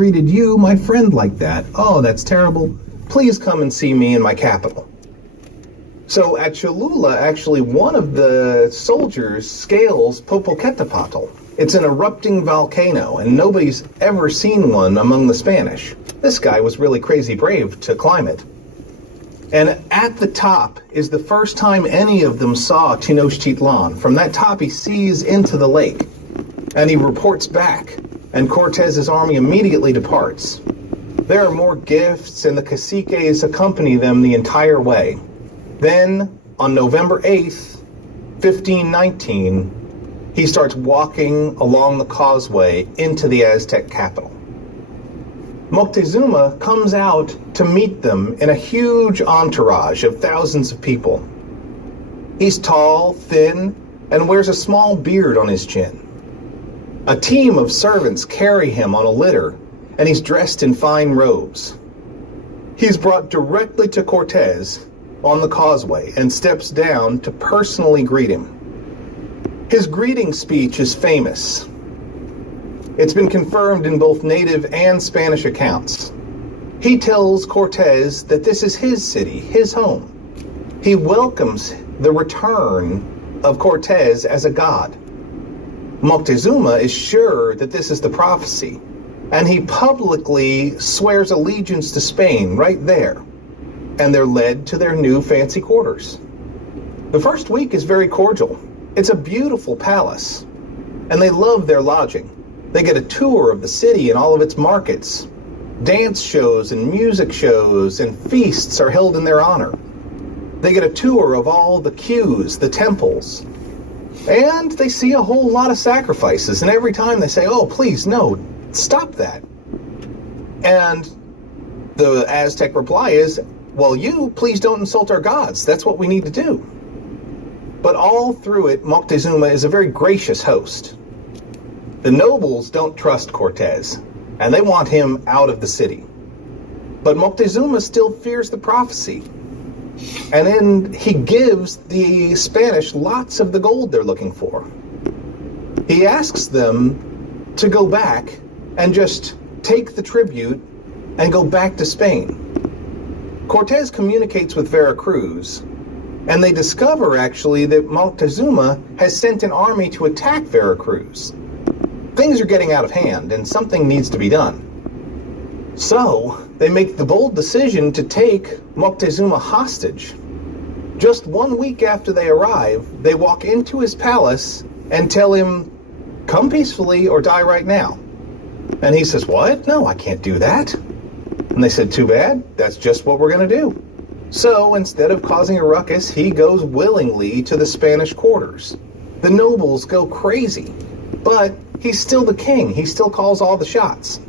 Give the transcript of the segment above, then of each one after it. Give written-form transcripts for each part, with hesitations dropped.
treated you, my friend, like that. Oh, that's terrible. Please come and see me in my capital. So at Cholula, actually, one of the soldiers scales Popocatépetl. It's an erupting volcano, and nobody's ever seen one among the Spanish. This guy was really crazy brave to climb it. And at the top is the first time any of them saw Tenochtitlan. From that top, he sees into the lake, and he reports back, and Cortez's army immediately departs. There are more gifts, and the caciques accompany them the entire way. Then, on November 8th, 1519, he starts walking along the causeway into the Aztec capital. Moctezuma comes out to meet them in a huge entourage of thousands of people. He's tall, thin, and wears a small beard on his chin. A team of servants carry him on a litter, and he's dressed in fine robes. He's brought directly to Cortez on the causeway and steps down to personally greet him. His greeting speech is famous. It's been confirmed in both native and Spanish accounts. He tells Cortez that this is his city, his home. He welcomes the return of Cortez as a god. Moctezuma is sure that this is the prophecy, and he publicly swears allegiance to Spain right there, and they're led to their new fancy quarters. The first week is very cordial. It's a beautiful palace, and they love their lodging. They get a tour of the city and all of its markets. Dance shows and music shows and feasts are held in their honor. They get a tour of all the queues, the temples, and they see a whole lot of sacrifices. And every time they say, oh, please, no, stop that. And the Aztec reply is, well, you, please don't insult our gods. That's what we need to do. But all through it, Moctezuma is a very gracious host. The nobles don't trust Cortez, and they want him out of the city. But Moctezuma still fears the prophecy. And then he gives the Spanish lots of the gold they're looking for. He asks them to go back and just take the tribute and go back to Spain. Cortez communicates with Veracruz, and they discover actually that Moctezuma has sent an army to attack Veracruz. Things are getting out of hand, and something needs to be done. So, they make the bold decision to take Moctezuma hostage. Just 1 week after they arrive, they walk into his palace and tell him, come peacefully or die right now. And he says, what? No, I can't do that. And they said, too bad, that's just what we're going to do. So, instead of causing a ruckus, he goes willingly to the Spanish quarters. The nobles go crazy, but he's still the king. He still calls all the shots.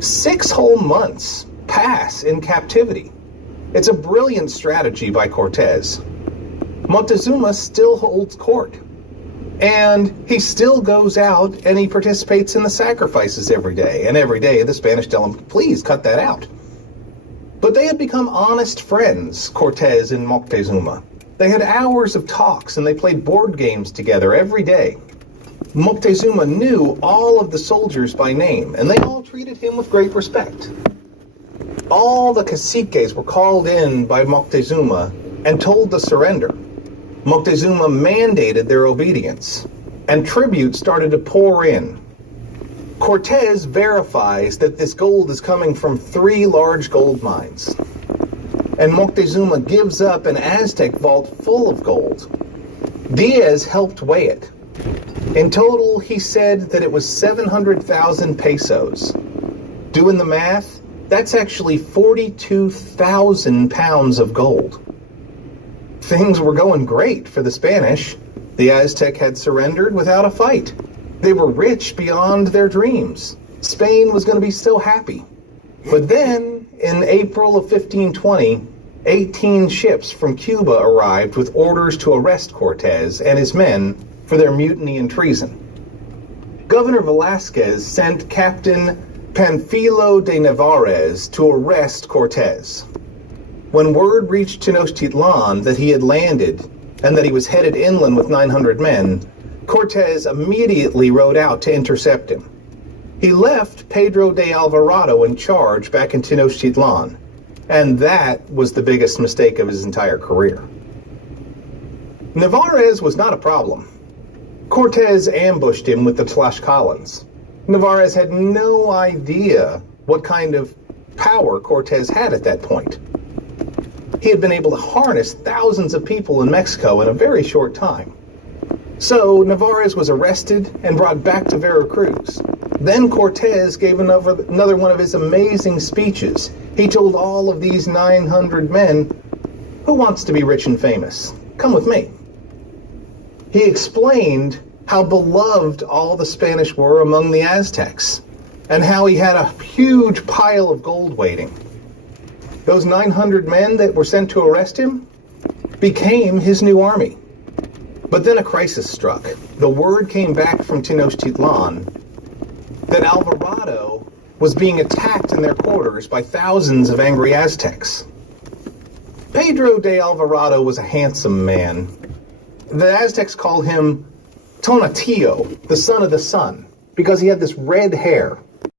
6 whole months pass in captivity. It's a brilliant strategy by Cortez. Moctezuma still holds court, and he still goes out and he participates in the sacrifices every day. And every day the Spanish tell him, please cut that out. But they had become honest friends, Cortez and Moctezuma. They had hours of talks, and they played board games together every day. Moctezuma knew all of the soldiers by name, and they all treated him with great respect. All the caciques were called in by Moctezuma and told to surrender. Moctezuma mandated their obedience, and tribute started to pour in. Cortez verifies that this gold is coming from 3 large gold mines, and Moctezuma gives up an Aztec vault full of gold. Diaz helped weigh it. In total, he said that it was 700,000 pesos. Doing the math, that's actually 42,000 pounds of gold. Things were going great for the Spanish. The Aztec had surrendered without a fight. They were rich beyond their dreams. Spain was going to be so happy. But then, in April of 1520, 18 ships from Cuba arrived with orders to arrest Cortez and his men for their mutiny and treason. Governor Velasquez sent Captain Panfilo de Narvaez to arrest Cortez. When word reached Tenochtitlan that he had landed and that he was headed inland with 900 men, Cortez immediately rode out to intercept him. He left Pedro de Alvarado in charge back in Tenochtitlan, and that was the biggest mistake of his entire career. Narvaez was not a problem. Cortez ambushed him with the Tlaxcalans. Narvaez had no idea what kind of power Cortez had at that point. He had been able to harness thousands of people in Mexico in a very short time. So Narvaez was arrested and brought back to Veracruz. Then Cortez gave another one of his amazing speeches. He told all of these 900 men, "Who wants to be rich and famous? Come with me." He explained how beloved all the Spanish were among the Aztecs, and how he had a huge pile of gold waiting. Those 900 men that were sent to arrest him became his new army. But then a crisis struck. The word came back from Tenochtitlan that Alvarado was being attacked in their quarters by thousands of angry Aztecs. Pedro de Alvarado was a handsome man. The Aztecs called him Tonatiuh, the son of the sun, because he had this red hair.